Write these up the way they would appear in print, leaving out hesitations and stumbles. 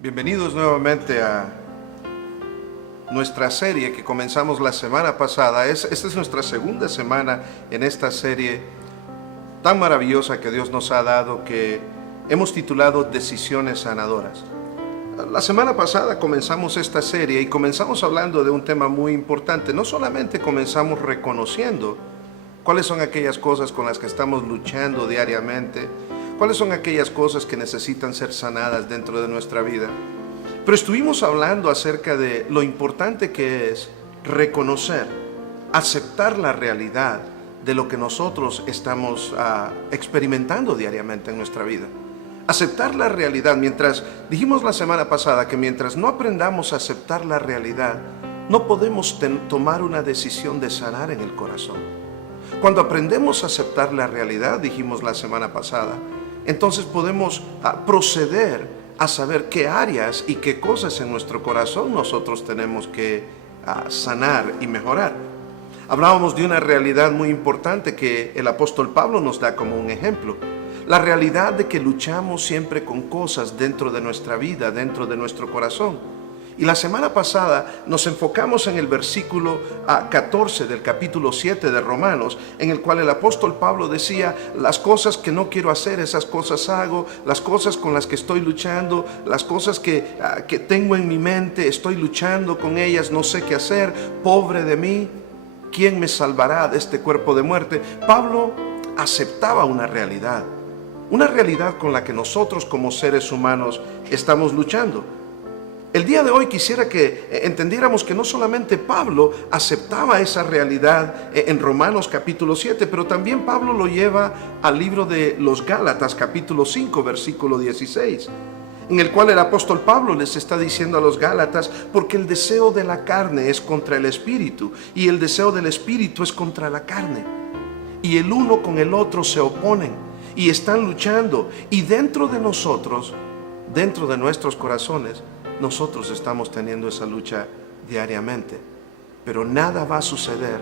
Bienvenidos nuevamente a nuestra serie que comenzamos la semana pasada. Esta es nuestra segunda semana en esta serie tan maravillosa que Dios nos ha dado, que hemos titulado Decisiones Sanadoras. La semana pasada comenzamos esta serie y comenzamos hablando de un tema muy importante. No solamente comenzamos reconociendo cuáles son aquellas cosas con las que estamos luchando diariamente, cuáles son aquellas cosas que necesitan ser sanadas dentro de nuestra vida, pero estuvimos hablando acerca de lo importante que es reconocer, aceptar la realidad de lo que nosotros estamos experimentando diariamente en nuestra vida. Aceptar la realidad. Dijimos la semana pasada que mientras no aprendamos a aceptar la realidad, no podemos tomar una decisión de sanar en el corazón. Cuando aprendemos a aceptar la realidad, dijimos la semana pasada, entonces podemos proceder a saber qué áreas y qué cosas en nuestro corazón nosotros tenemos que sanar y mejorar. Hablábamos de una realidad muy importante que el apóstol Pablo nos da como un ejemplo. La realidad de que luchamos siempre con cosas dentro de nuestra vida, dentro de nuestro corazón. Y la semana pasada nos enfocamos en el versículo 14 del capítulo 7 de Romanos, en el cual el apóstol Pablo decía: las cosas que no quiero hacer, esas cosas hago; las cosas con las que estoy luchando, las cosas que tengo en mi mente, estoy luchando con ellas, no sé qué hacer. Pobre de mí, ¿quién me salvará de este cuerpo de muerte? Pablo aceptaba una realidad con la que nosotros como seres humanos estamos luchando. El día de hoy quisiera que entendiéramos que no solamente Pablo aceptaba esa realidad en Romanos capítulo 7, pero también Pablo lo lleva al libro de los Gálatas capítulo 5 versículo 16, en el cual el apóstol Pablo les está diciendo a los Gálatas: porque el deseo de la carne es contra el espíritu, y el deseo del espíritu es contra la carne, y el uno con el otro se oponen y están luchando, y dentro de nosotros, dentro de nuestros corazones, nosotros estamos teniendo esa lucha diariamente. Pero nada va a suceder,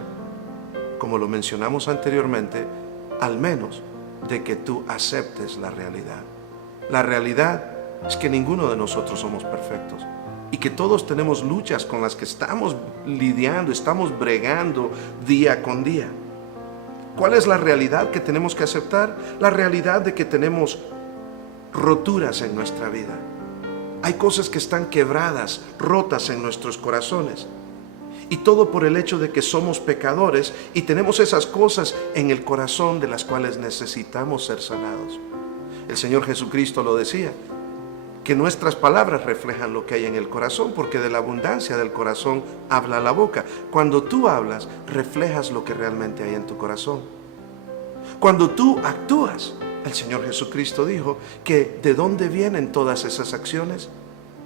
como lo mencionamos anteriormente, al menos de que tú aceptes la realidad. La realidad es que ninguno de nosotros somos perfectos y que todos tenemos luchas con las que estamos lidiando, estamos bregando día con día. ¿Cuál es la realidad que tenemos que aceptar? La realidad de que tenemos roturas en nuestra vida. Hay cosas que están quebradas, rotas en nuestros corazones. Y todo por el hecho de que somos pecadores y tenemos esas cosas en el corazón de las cuales necesitamos ser sanados. El Señor Jesucristo lo decía, que nuestras palabras reflejan lo que hay en el corazón, porque de la abundancia del corazón habla la boca. Cuando tú hablas, reflejas lo que realmente hay en tu corazón. Cuando tú actúas, el Señor Jesucristo dijo que ¿de dónde vienen todas esas acciones?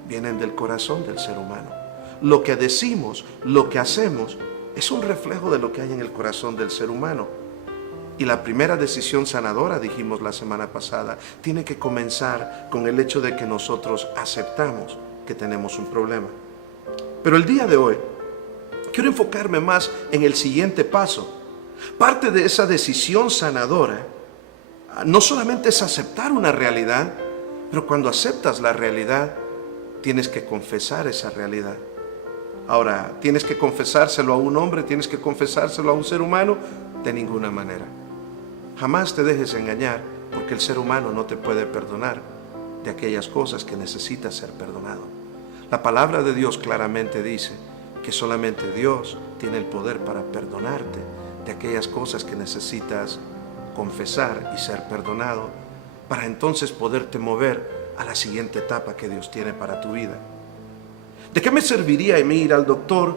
Vienen del corazón del ser humano. Lo que decimos, lo que hacemos, es un reflejo de lo que hay en el corazón del ser humano. Y la primera decisión sanadora, dijimos la semana pasada, tiene que comenzar con el hecho de que nosotros aceptamos que tenemos un problema. Pero el día de hoy, quiero enfocarme más en el siguiente paso. Parte de esa decisión sanadora no solamente es aceptar una realidad, pero cuando aceptas la realidad, tienes que confesar esa realidad. Ahora, ¿tienes que confesárselo a un hombre? ¿Tienes que confesárselo a un ser humano? De ninguna manera. Jamás te dejes engañar, porque el ser humano no te puede perdonar de aquellas cosas que necesitas ser perdonado. La palabra de Dios claramente dice que solamente Dios tiene el poder para perdonarte de aquellas cosas que necesitas confesar y ser perdonado, para entonces poderte mover a la siguiente etapa que Dios tiene para tu vida. ¿De qué me serviría a mí ir al doctor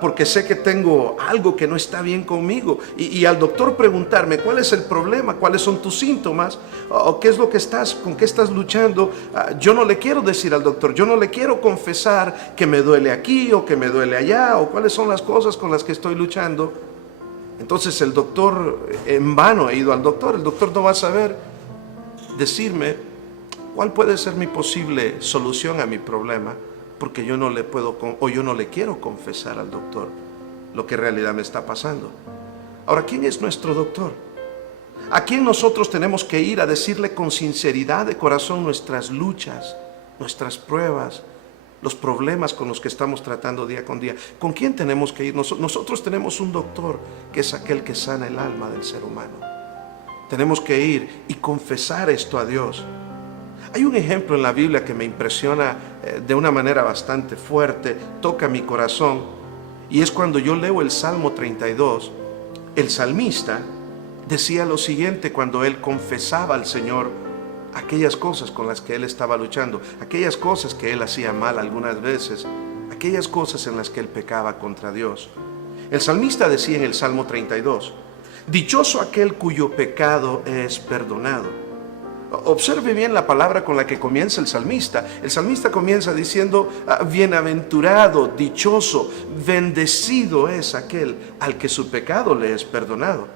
porque sé que tengo algo que no está bien conmigo? Y al doctor preguntarme cuál es el problema, cuáles son tus síntomas, o qué es lo que con qué estás luchando. Yo no le quiero decir al doctor, yo no le quiero confesar que me duele aquí o que me duele allá, o cuáles son las cosas con las que estoy luchando. Entonces el doctor, en vano he ido al doctor. El doctor no va a saber decirme cuál puede ser mi posible solución a mi problema, porque yo no le puedo o yo no le quiero confesar al doctor lo que en realidad me está pasando. Ahora, ¿quién es nuestro doctor? ¿A quién nosotros tenemos que ir a decirle con sinceridad de corazón nuestras luchas, nuestras pruebas, los problemas con los que estamos tratando día con día. ¿Con quién tenemos que ir? Nosotros tenemos un doctor que es aquel que sana el alma del ser humano. Tenemos que ir y confesar esto a Dios. Hay un ejemplo en la Biblia que me impresiona de una manera bastante fuerte, toca mi corazón, y es cuando yo leo el Salmo 32. El salmista decía lo siguiente cuando él confesaba al Señor aquellas cosas con las que él estaba luchando, aquellas cosas que él hacía mal algunas veces, aquellas cosas en las que él pecaba contra Dios. El salmista decía en el Salmo 32, dichoso aquel cuyo pecado es perdonado. Observe bien la palabra con la que comienza el salmista. El salmista comienza diciendo, bienaventurado, dichoso, bendecido es aquel al que su pecado le es perdonado.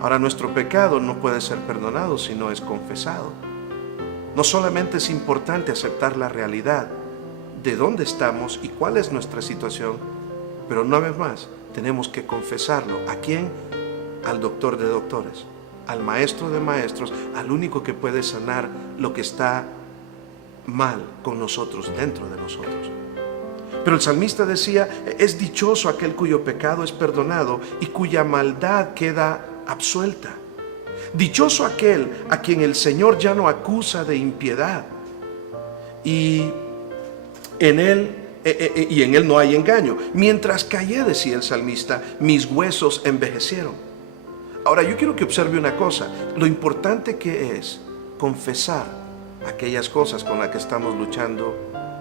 Ahora, nuestro pecado no puede ser perdonado si no es confesado. No solamente es importante aceptar la realidad de dónde estamos y cuál es nuestra situación, pero una vez más tenemos que confesarlo. ¿A quién? Al doctor de doctores, al maestro de maestros, al único que puede sanar lo que está mal con nosotros, dentro de nosotros. Pero el salmista decía, es dichoso aquel cuyo pecado es perdonado y cuya maldad queda absuelta. Dichoso aquel a quien el Señor ya no acusa de impiedad y en él no hay engaño. Mientras callé, decía el salmista, mis huesos envejecieron. Ahora yo quiero que observe una cosa, lo importante que es confesar aquellas cosas con las que estamos luchando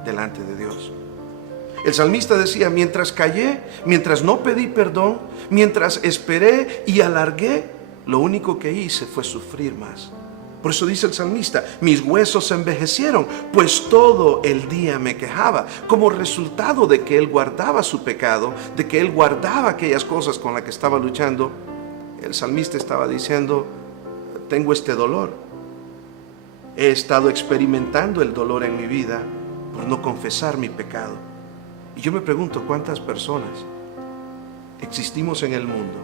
delante de Dios. El salmista decía, mientras callé, mientras no pedí perdón, mientras esperé y alargué, lo único que hice fue sufrir más. Por eso dice el salmista, mis huesos se envejecieron, pues todo el día me quejaba, como resultado de que él guardaba su pecado, de que él guardaba aquellas cosas con las que estaba luchando. El salmista estaba diciendo, tengo este dolor. He estado experimentando el dolor en mi vida por no confesar mi pecado. Y yo me pregunto, ¿cuántas personas existimos en el mundo?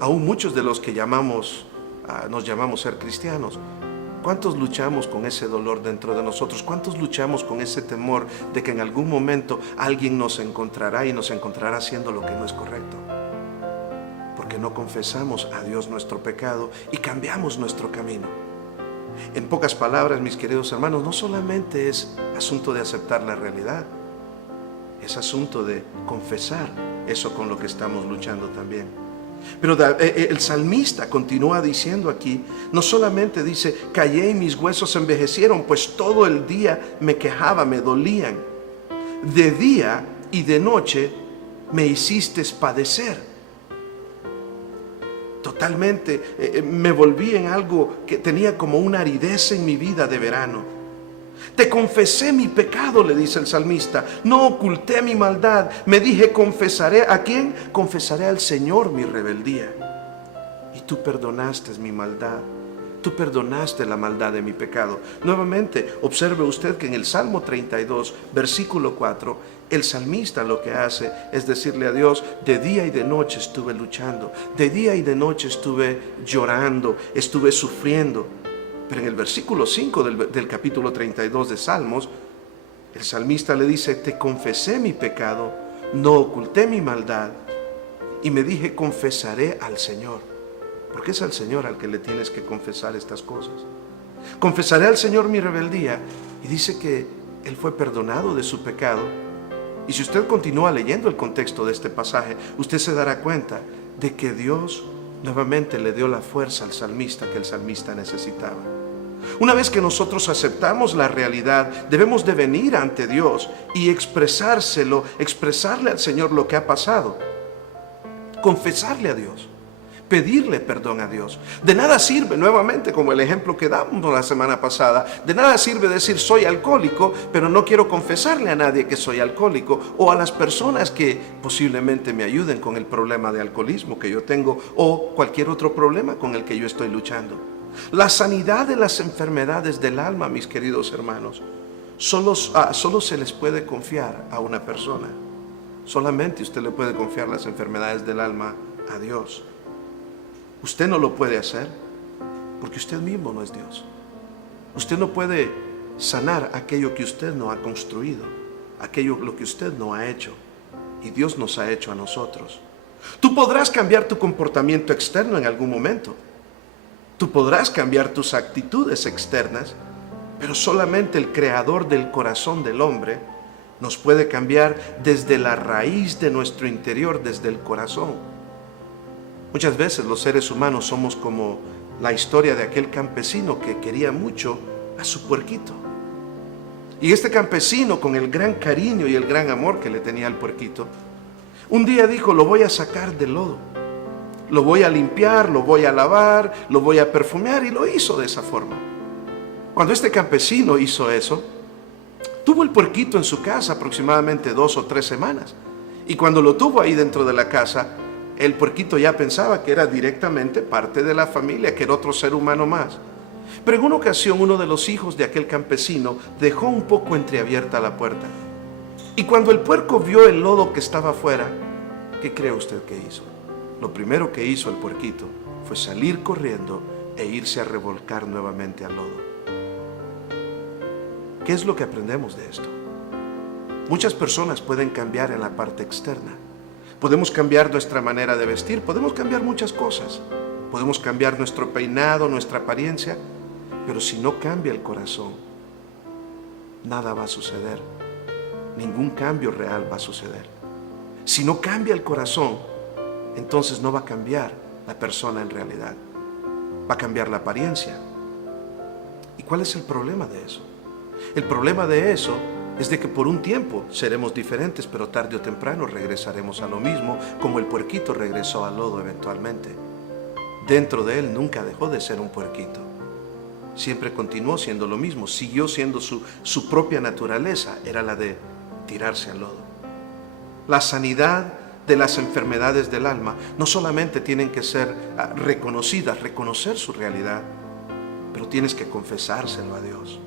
Aún muchos de los que nos llamamos ser cristianos. ¿Cuántos luchamos con ese dolor dentro de nosotros? ¿Cuántos luchamos con ese temor de que en algún momento alguien nos encontrará y nos encontrará haciendo lo que no es correcto? Porque no confesamos a Dios nuestro pecado y cambiamos nuestro camino. En pocas palabras, mis queridos hermanos, no solamente es asunto de aceptar la realidad, es asunto de confesar eso con lo que estamos luchando también. Pero el salmista continúa diciendo aquí, no solamente dice, callé y mis huesos se envejecieron, pues todo el día me quejaba, me dolían. De día y de noche me hiciste padecer. Totalmente me volví en algo que tenía como una aridez en mi vida de verano. Te confesé mi pecado, le dice el salmista, no oculté mi maldad, me dije, confesaré, ¿a quién? Confesaré al Señor mi rebeldía. Y tú perdonaste mi maldad, tú perdonaste la maldad de mi pecado. Nuevamente, observe usted que en el Salmo 32, versículo 4, el salmista lo que hace es decirle a Dios, de día y de noche estuve luchando, de día y de noche estuve llorando, estuve sufriendo. Pero en el versículo 5 del capítulo 32 de Salmos, el salmista le dice, te confesé mi pecado, no oculté mi maldad, y me dije, confesaré al Señor. Porque es al Señor al que le tienes que confesar estas cosas. Confesaré al Señor mi rebeldía, y dice que Él fue perdonado de su pecado. Y si usted continúa leyendo el contexto de este pasaje, usted se dará cuenta de que Dios nuevamente le dio la fuerza al salmista que el salmista necesitaba. Una vez que nosotros aceptamos la realidad, debemos de venir ante Dios y expresarle al Señor lo que ha pasado, confesarle a Dios, pedirle perdón a Dios. De nada sirve, nuevamente como el ejemplo que damos la semana pasada, de nada sirve decir soy alcohólico, pero no quiero confesarle a nadie que soy alcohólico, o a las personas que posiblemente me ayuden con el problema de alcoholismo que yo tengo, o cualquier otro problema con el que yo estoy luchando. La sanidad de las enfermedades del alma, mis queridos hermanos, solo se les puede confiar a una persona. Solamente usted le puede confiar las enfermedades del alma a Dios. Usted no lo puede hacer porque usted mismo no es Dios. Usted no puede sanar aquello que usted no ha construido, aquello lo que usted no ha hecho y Dios nos ha hecho a nosotros. Tú podrás cambiar tu comportamiento externo en algún momento. Tú podrás cambiar tus actitudes externas, pero solamente el creador del corazón del hombre nos puede cambiar desde la raíz de nuestro interior, desde el corazón. Muchas veces los seres humanos somos como la historia de aquel campesino que quería mucho a su puerquito. Y este campesino, con el gran cariño y el gran amor que le tenía al puerquito, un día dijo: lo voy a sacar del lodo, lo voy a limpiar, lo voy a lavar, lo voy a perfumear, y lo hizo de esa forma. Cuando este campesino hizo eso, tuvo el puerquito en su casa aproximadamente 2 o 3 semanas. Y cuando lo tuvo ahí dentro de la casa, el puerquito ya pensaba que era directamente parte de la familia, que era otro ser humano más. Pero en una ocasión uno de los hijos de aquel campesino dejó un poco entreabierta la puerta. Y cuando el puerco vio el lodo que estaba afuera, ¿qué cree usted que hizo? Lo primero que hizo el puerquito fue salir corriendo e irse a revolcar nuevamente al lodo. ¿Qué es lo que aprendemos de esto? Muchas personas pueden cambiar en la parte externa. Podemos cambiar nuestra manera de vestir, podemos cambiar muchas cosas. Podemos cambiar nuestro peinado, nuestra apariencia, pero si no cambia el corazón, nada va a suceder. Ningún cambio real va a suceder. Si no cambia el corazón, entonces no va a cambiar la persona en realidad. Va a cambiar la apariencia. ¿Y cuál es el problema de eso? El problema de eso es de que por un tiempo seremos diferentes, pero tarde o temprano regresaremos a lo mismo, como el puerquito regresó al lodo eventualmente. Dentro de él nunca dejó de ser un puerquito. Siempre continuó siendo lo mismo, siguió siendo su propia naturaleza, era la de tirarse al lodo. La sanidad de las enfermedades del alma no solamente tienen que ser reconocidas, reconocer su realidad, pero tienes que confesárselo a Dios.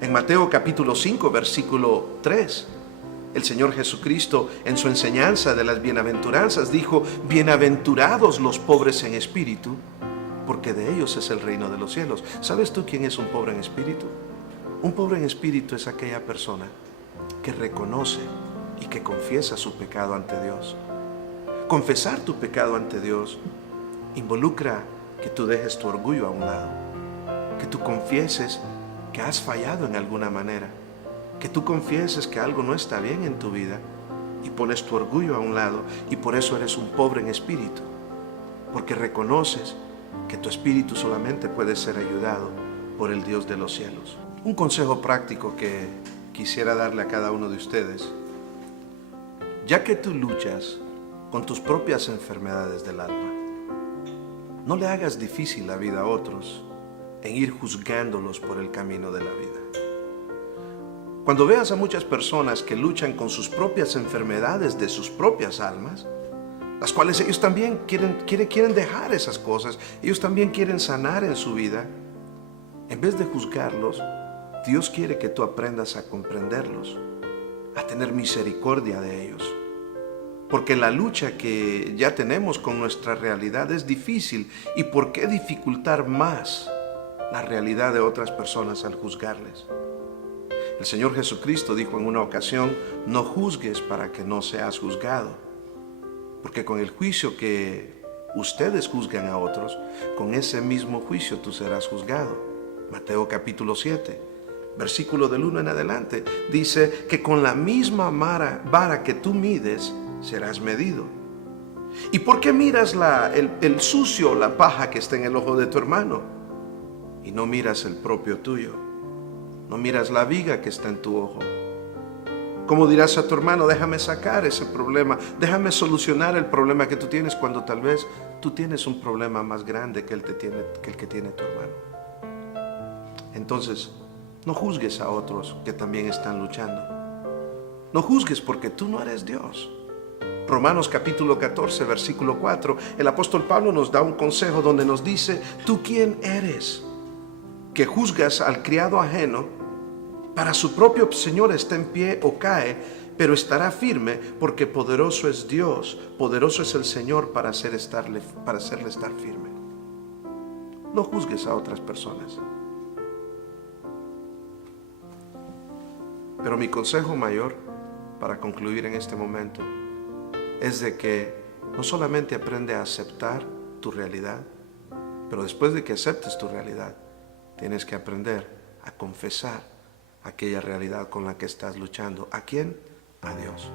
En Mateo capítulo 5, versículo 3, el Señor Jesucristo, en su enseñanza de las bienaventuranzas, dijo: bienaventurados los pobres en espíritu, porque de ellos es el reino de los cielos. ¿Sabes tú quién es un pobre en espíritu? Un pobre en espíritu es aquella persona que reconoce y que confiesa su pecado ante Dios. Confesar tu pecado ante Dios involucra que tú dejes tu orgullo a un lado, que tú confieses que has fallado en alguna manera, que tú confieses que algo no está bien en tu vida y pones tu orgullo a un lado, y por eso eres un pobre en espíritu, porque reconoces que tu espíritu solamente puede ser ayudado por el Dios de los cielos. Un consejo práctico que quisiera darle a cada uno de ustedes: ya que tú luchas con tus propias enfermedades del alma, no le hagas difícil la vida a otros en ir juzgándolos por el camino de la vida. Cuando veas a muchas personas que luchan con sus propias enfermedades de sus propias almas, las cuales ellos también quieren dejar esas cosas, ellos también quieren sanar en su vida, en vez de juzgarlos, Dios quiere que tú aprendas a comprenderlos, a tener misericordia de ellos. Porque la lucha que ya tenemos con nuestra realidad es difícil, y ¿por qué dificultar más la realidad de otras personas al juzgarles? El Señor Jesucristo dijo en una ocasión: no juzgues para que no seas juzgado, porque con el juicio que ustedes juzgan a otros, con ese mismo juicio tú serás juzgado. Mateo capítulo 7, versículo del 1 en adelante, dice que con la misma vara que tú mides, serás medido. ¿Y por qué miras el sucio, la paja que está en el ojo de tu hermano, y no miras el propio tuyo? No miras la viga que está en tu ojo. ¿Cómo dirás a tu hermano: déjame sacar ese problema, déjame solucionar el problema que tú tienes, cuando tal vez tú tienes un problema más grande que el que tiene tu hermano? Entonces, no juzgues a otros que también están luchando. No juzgues, porque tú no eres Dios. Romanos capítulo 14, versículo 4, el apóstol Pablo nos da un consejo donde nos dice: ¿tú quién eres que juzgas al criado ajeno? Para su propio Señor está en pie o cae, pero estará firme, porque poderoso es Dios, poderoso es el Señor para hacerle estar firme. No juzgues a otras personas. Pero mi consejo mayor para concluir en este momento es de que no solamente aprende a aceptar tu realidad, pero después de que aceptes tu realidad, tienes que aprender a confesar aquella realidad con la que estás luchando. ¿A quién? A Dios.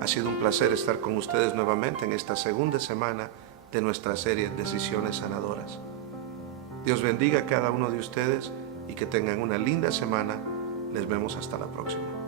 Ha sido un placer estar con ustedes nuevamente en esta segunda semana de nuestra serie Decisiones Sanadoras. Dios bendiga a cada uno de ustedes y que tengan una linda semana. Les vemos hasta la próxima.